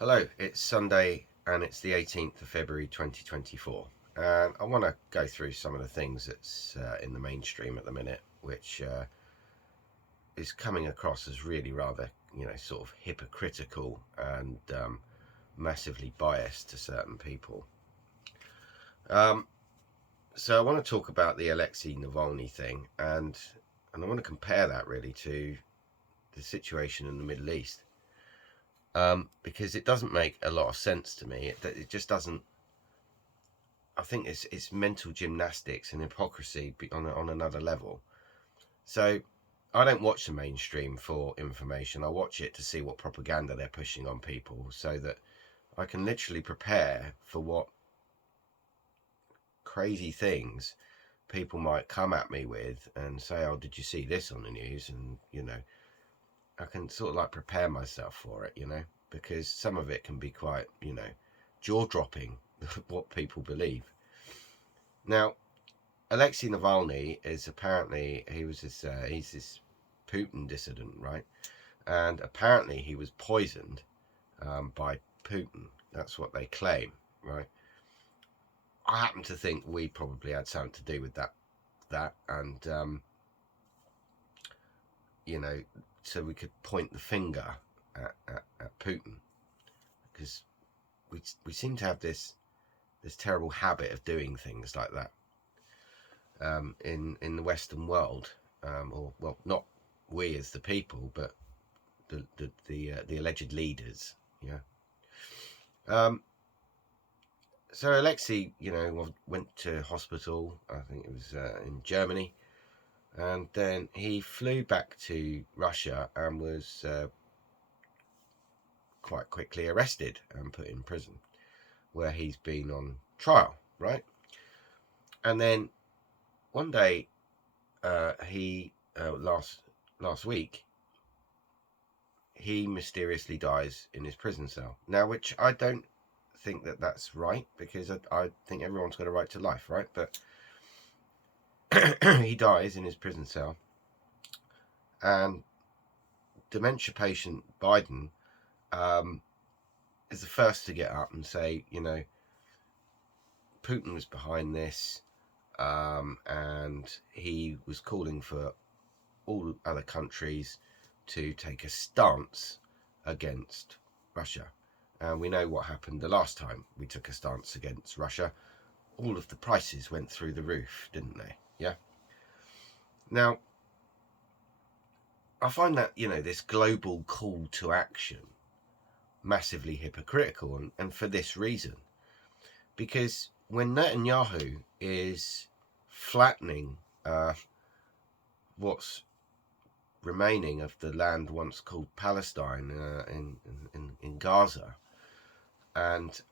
Hello, it's Sunday and it's the 18th of February 2024. And I want to go through some of the things that's in the mainstream at the minute, which is coming across as really rather, sort of hypocritical and massively biased to certain people. Um, so I want to talk about the Alexei Navalny thing, and I want to compare that really to the situation in the Middle East. Because it doesn't make a lot of sense to me. It just doesn't. I think it's mental gymnastics and hypocrisy on another level. So I don't watch the mainstream for information. I watch it to see what propaganda they're pushing on people, so that I can literally prepare for what crazy things people might come at me with and say, "Oh, did you see this on the news?" And I can sort of like prepare myself for it, because some of it can be quite, jaw dropping what people believe. Now, Alexei Navalny is apparently he's this Putin dissident, right? And apparently he was poisoned by Putin. That's what they claim, right? I happen to think we probably had something to do with that, and so we could point the finger at Putin, because we seem to have this terrible habit of doing things like that in the Western world, or well, not we as the people, but the alleged leaders. Yeah. Um, so Alexei, went to hospital. I think it was in Germany, and then he flew back to Russia and was quite quickly arrested and put in prison, where he's been on trial, right? And then one day, he last week, he mysteriously dies in his prison cell. Now, which I don't think that's right, because I think everyone's got a right to life, right? But he dies in his prison cell, and dementia patient Biden is the first to get up and say, Putin was behind this, and he was calling for all other countries to take a stance against Russia. And we know what happened the last time we took a stance against Russia. All of the prices went through the roof, didn't they? Yeah. Now, I find that, this global call to action massively hypocritical, and for this reason. Because when Netanyahu is flattening what's remaining of the land once called Palestine in Gaza, and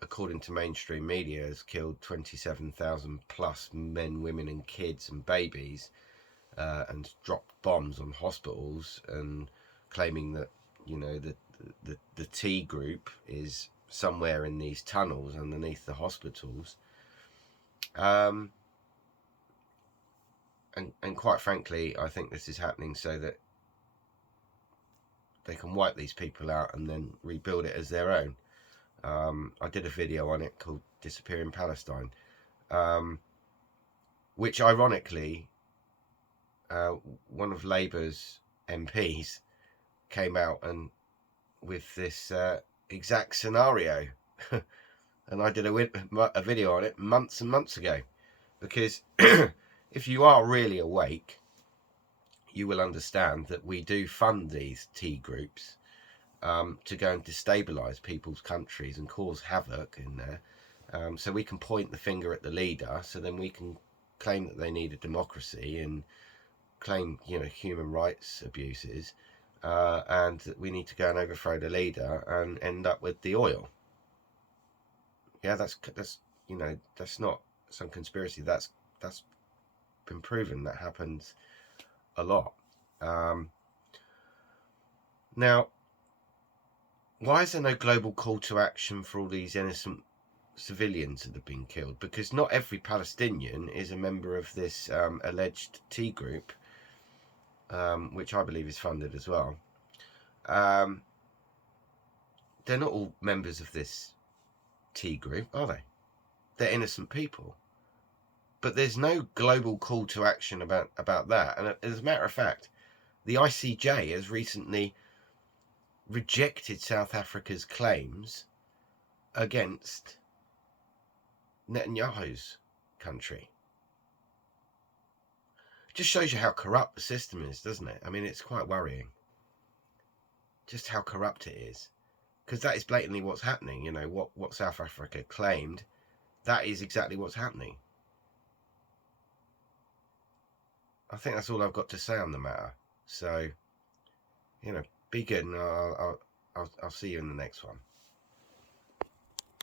according to mainstream media, has killed 27,000 plus men, women, and kids and babies, and dropped bombs on hospitals, and claiming that the T group is somewhere in these tunnels underneath the hospitals. And quite frankly, I think this is happening so that they can wipe these people out and then rebuild it as their own. I did a video on it called Disappearing Palestine, which ironically, one of Labour's MPs came out and with this exact scenario. And I did a video on it months and months ago, because if you are really awake, you will understand that we do fund these T groups to go and destabilise people's countries and cause havoc in there. So we can point the finger at the leader, so then we can claim that they need a democracy and claim, human rights abuses, and that we need to go and overthrow the leader and end up with the oil. Yeah, that's that's not some conspiracy. That's been proven. That happens a lot. Now, why is there no global call to action for all these innocent civilians that have been killed? Because not every Palestinian is a member of this alleged T group, which I believe is funded as well. they're not all members of this T group, are they? They're innocent people. But there's no global call to action about that. And as a matter of fact, the ICJ has recently rejected South Africa's claims against Netanyahu's country. Just shows you how corrupt the system is, doesn't it? I mean, it's quite worrying just how corrupt it is, because that is blatantly what's happening. You know, what South Africa claimed, that is exactly what's happening. I think that's all I've got to say on the matter. So, you know, be good, and I'll see you in the next one.